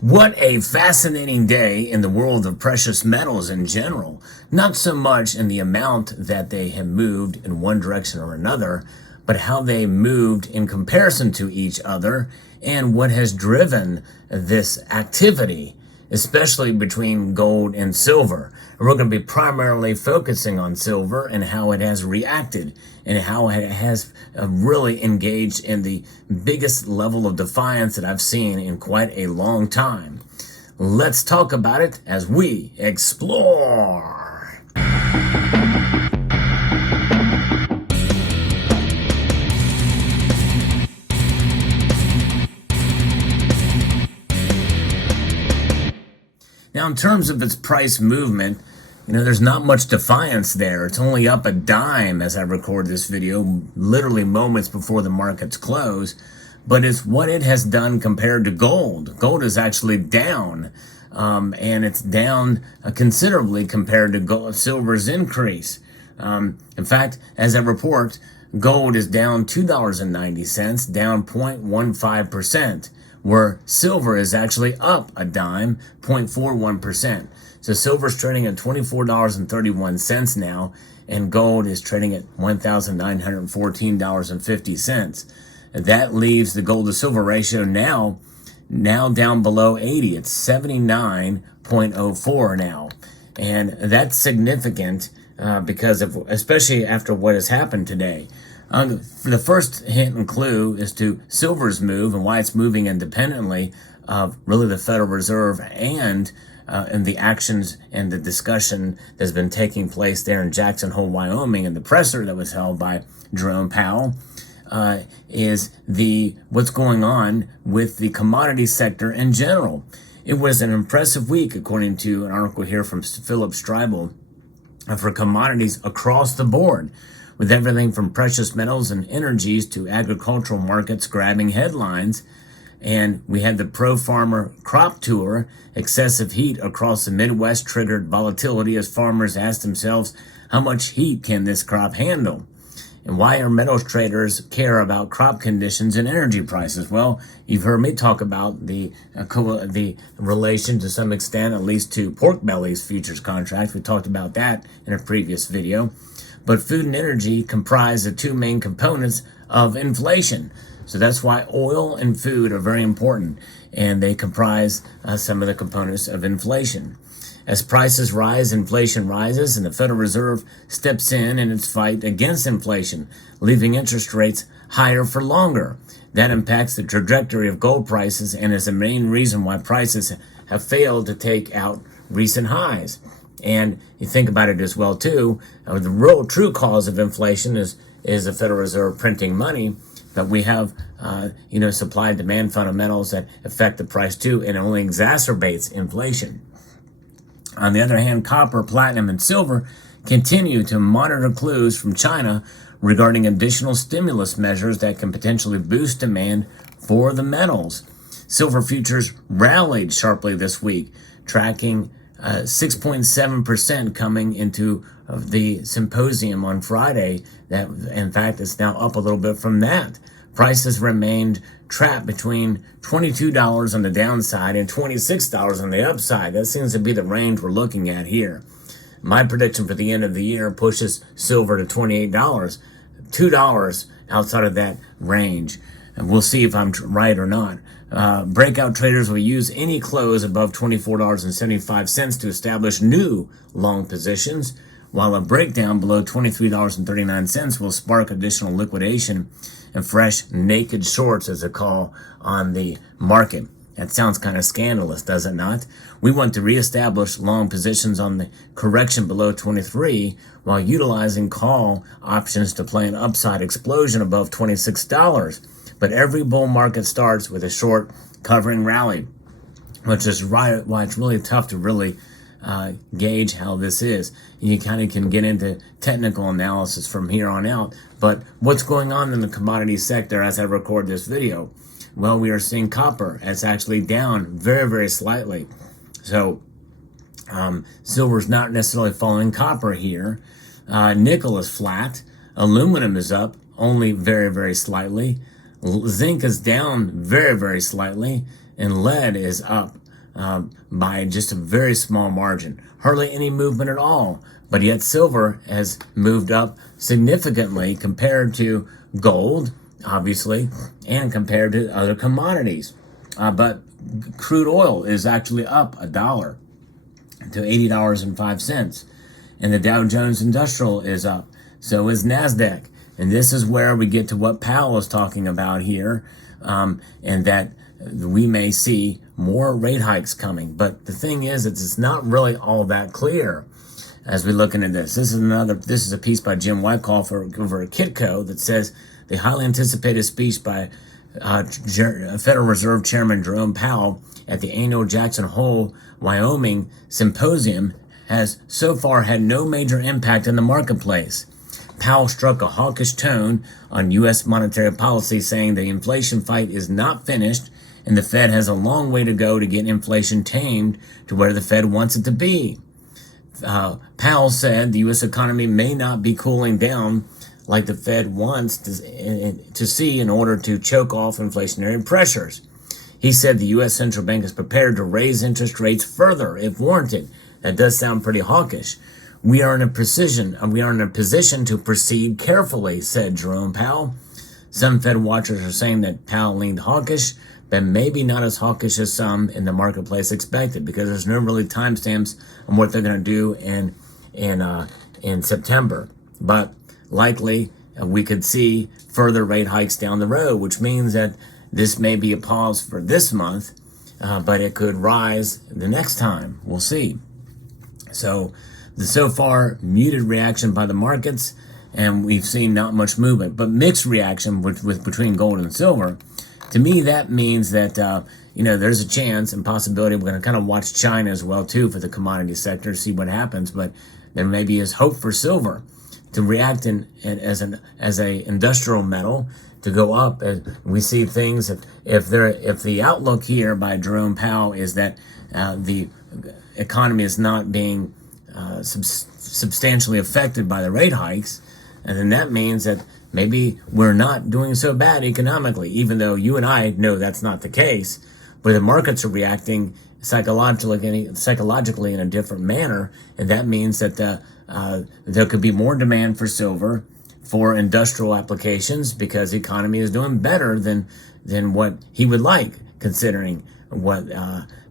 What a fascinating day in the world of precious metals in general. Not so much in the amount that they have moved in one direction or another, but how they moved in comparison to each other and what has driven this activity, especially between gold and silver. And we're going to be primarily focusing on silver and how it has reacted and how it has really engaged in the biggest level of defiance that I've seen in quite a long time. Let's talk about it as we explore. Now, in terms of its price movement, there's not much defiance there. It's only up a dime as I record this video, literally moments before the markets close. But it's what it has done compared to gold. Gold is actually down, and it's down considerably compared to silver's increase. In fact, as I report, gold is down $2.90, down 0.15%. Where silver is actually up a dime, 0.41%. So silver's trading at $24.31 now, and gold is trading at $1,914.50. That leaves the gold to silver ratio now down below 80. It's 79.04 now. And that's significant because of, especially after what has happened today. The first hint and clue is to silver's move and why it's moving independently of really the Federal Reserve and the actions and the discussion that's been taking place there in Jackson Hole, Wyoming, and the presser that was held by Jerome Powell is what's going on with the commodity sector in general. It was an impressive week, according to an article here from Philip Streibel, for commodities across the board, with everything from precious metals and energies to agricultural markets grabbing headlines. And we had the pro-farmer crop tour. Excessive heat across the Midwest triggered volatility as farmers asked themselves, how much heat can this crop handle? And why are metals traders care about crop conditions and energy prices? Well, you've heard me talk about the relation to some extent, at least to pork bellies futures contracts. We talked about that in a previous video. But food and energy comprise the two main components of inflation. So that's why oil and food are very important, and they comprise some of the components of inflation. As prices rise, inflation rises, and the Federal Reserve steps in its fight against inflation, leaving interest rates higher for longer. That impacts the trajectory of gold prices and is the main reason why prices have failed to take out recent highs. And you think about it as well, too, the real true cause of inflation is the Federal Reserve printing money, but we have, supply and demand fundamentals that affect the price, too, and it only exacerbates inflation. On the other hand, copper, platinum, and silver continue to monitor clues from China regarding additional stimulus measures that can potentially boost demand for the metals. Silver futures rallied sharply this week, tracking 6.7% coming into the symposium on Friday. That, in fact, is now up a little bit from that. Prices remained trapped between $22 on the downside and $26 on the upside. That seems to be the range we're looking at here. My prediction for the end of the year pushes silver to $28, $2 outside of that range. And we'll see if I'm right or not. Breakout traders will use any close above $24.75 to establish new long positions, while a breakdown below $23.39 will spark additional liquidation and fresh naked shorts as a call on the market. That sounds kind of scandalous, does it not? We want to reestablish long positions on the correction below 23 while utilizing call options to play an upside explosion above $26. But every bull market starts with a short covering rally, which is why it's really tough to really gauge how this is. You kind of can get into technical analysis from here on out, but what's going on in the commodity sector as I record this video? Well, we are seeing copper. It's actually down very, very slightly. So silver's not necessarily following copper here. Nickel is flat. Aluminum is up only very, very slightly. Zinc is down very, very slightly, and lead is up by just a very small margin, hardly any movement at all. But yet silver has moved up significantly compared to gold, obviously, and compared to other commodities. But crude oil is actually up $1 to $80.05. And the Dow Jones Industrial is up. So is NASDAQ. And this is where we get to what Powell is talking about here, and that we may see more rate hikes coming. But the thing is, it's not really all that clear as we look into this. This is a piece by Jim Wyckoff over at Kitco that says the highly anticipated speech by Federal Reserve Chairman Jerome Powell at the annual Jackson Hole, Wyoming symposium has so far had no major impact in the marketplace. Powell struck a hawkish tone on U.S. monetary policy, saying the inflation fight is not finished and the Fed has a long way to go to get inflation tamed to where the Fed wants it to be. Powell said the U.S. economy may not be cooling down like the Fed wants to see in order to choke off inflationary pressures. He said the U.S. Central Bank is prepared to raise interest rates further if warranted. That does sound pretty hawkish. We are in a position to proceed carefully, said Jerome Powell. Some Fed watchers are saying that Powell leaned hawkish, but maybe not as hawkish as some in the marketplace expected, because there's no really timestamps on what they're going to do in September. But likely we could see further rate hikes down the road, which means that this may be a pause for this month, but it could rise the next time. We'll see. So the so far muted reaction by the markets, and we've seen not much movement, but mixed reaction between gold and silver. To me, that means that there's a chance and possibility. We're going to kind of watch China as well too for the commodity sector, see what happens. But there maybe is hope for silver to react as a industrial metal to go up. And we see things if the outlook here by Jerome Powell is that the economy is not being substantially affected by the rate hikes, and then that means that maybe we're not doing so bad economically, even though you and I know that's not the case. But the markets are reacting psychologically in a different manner, and that means that there could be more demand for silver for industrial applications because the economy is doing better than what he would like, considering what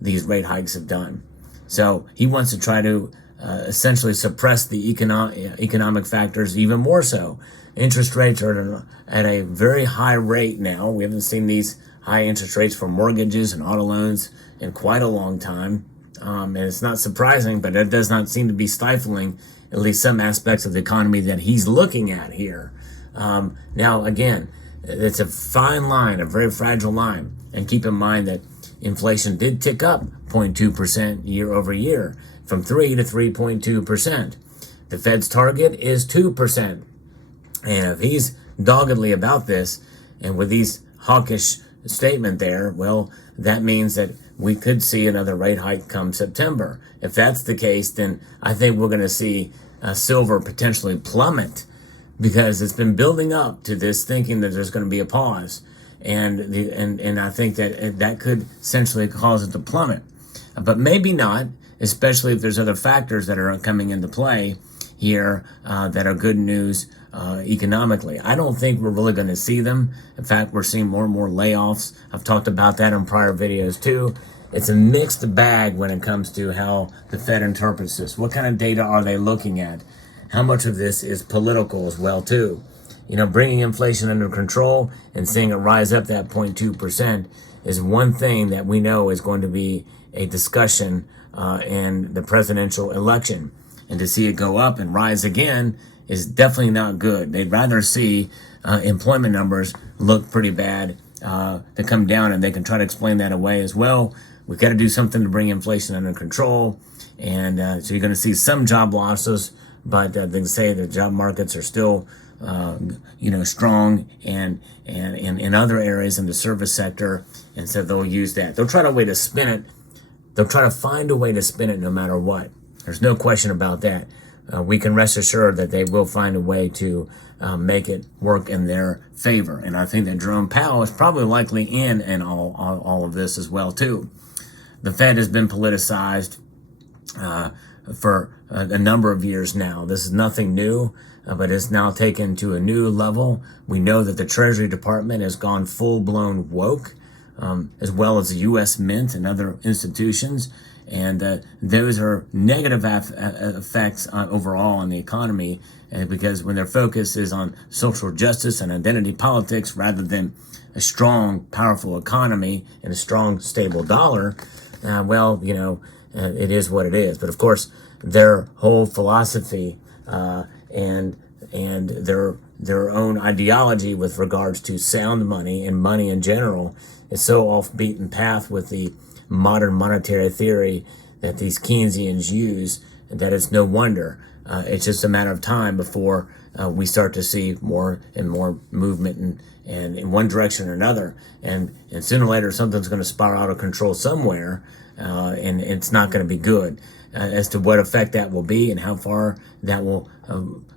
these rate hikes have done. So he wants to try to essentially suppress the economic factors even more so. Interest rates are at a very high rate now. We haven't seen these high interest rates for mortgages and auto loans in quite a long time. And it's not surprising, but it does not seem to be stifling at least some aspects of the economy that he's looking at here. Now, again, it's a fine line, a very fragile line. And keep in mind that inflation did tick up 0.2% year over year, from 3 to 3.2%. The Fed's target is 2%. And if he's doggedly about this, and with these hawkish statement there, well, that means that we could see another rate hike come September. If that's the case, then I think we're going to see silver potentially plummet, because it's been building up to this thinking that there's going to be a pause. And I think that could essentially cause it to plummet. But maybe not, especially if there's other factors that are coming into play here that are good news economically. I don't think we're really going to see them. In fact, we're seeing more and more layoffs. I've talked about that in prior videos too. It's a mixed bag when it comes to how the Fed interprets this. What kind of data are they looking at? How much of this is political as well too? Bringing inflation under control and seeing it rise up that 0.2% is one thing that we know is going to be a discussion in the presidential election. And to see it go up and rise again is definitely not good. They'd rather see employment numbers look pretty bad to come down, and they can try to explain that away as well. We've got to do something to bring inflation under control. And so you're going to see some job losses, but they can say the job markets are still strong and in other areas in the service sector. And so they'll use that. They'll try to spin it. They'll try to find a way to spin it no matter what. There's no question about that. We can rest assured that they will find a way to make it work in their favor. And I think that Jerome Powell is probably likely in all of this as well too. the Fed has been politicized for a number of years now. This is nothing new, but it's now taken to a new level. We know that the Treasury Department has gone full-blown woke, as well as the U.S. Mint and other institutions. And those are negative effects overall on the economy, because when their focus is on social justice and identity politics rather than a strong, powerful economy and a strong, stable dollar, it is what it is. But of course, their whole philosophy and their own ideology with regards to sound money and money in general is so off beaten path with the modern monetary theory that these Keynesians use that it's no wonder. It's just a matter of time before we start to see more and more movement and in one direction or another. And sooner or later, something's going to spiral out of control somewhere, and it's not going to be good. As to what effect that will be and how far that will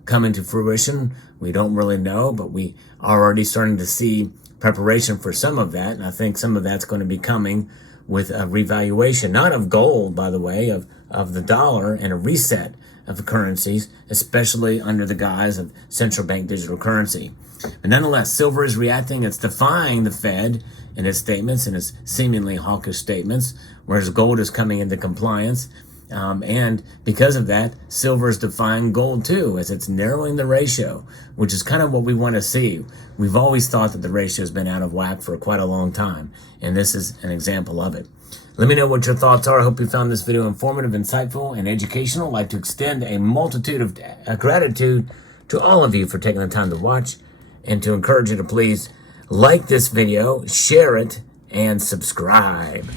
come into fruition, we don't really know, but we are already starting to see preparation for some of that. And I think some of that's going to be coming with a revaluation, not of gold, by the way, of the dollar, and a reset of the currencies, especially under the guise of central bank digital currency. But nonetheless, silver is reacting. It's defying the Fed in its statements and its seemingly hawkish statements, whereas gold is coming into compliance. And because of that, silver is defying gold too, as it's narrowing the ratio, which is kind of what we want to see. We've always thought that the ratio has been out of whack for quite a long time, and this is an example of it. Let me know what your thoughts are. I hope you found this video informative, insightful, and educational. I'd like to extend a multitude of gratitude to all of you for taking the time to watch, and to encourage you to please like this video, share it, and subscribe.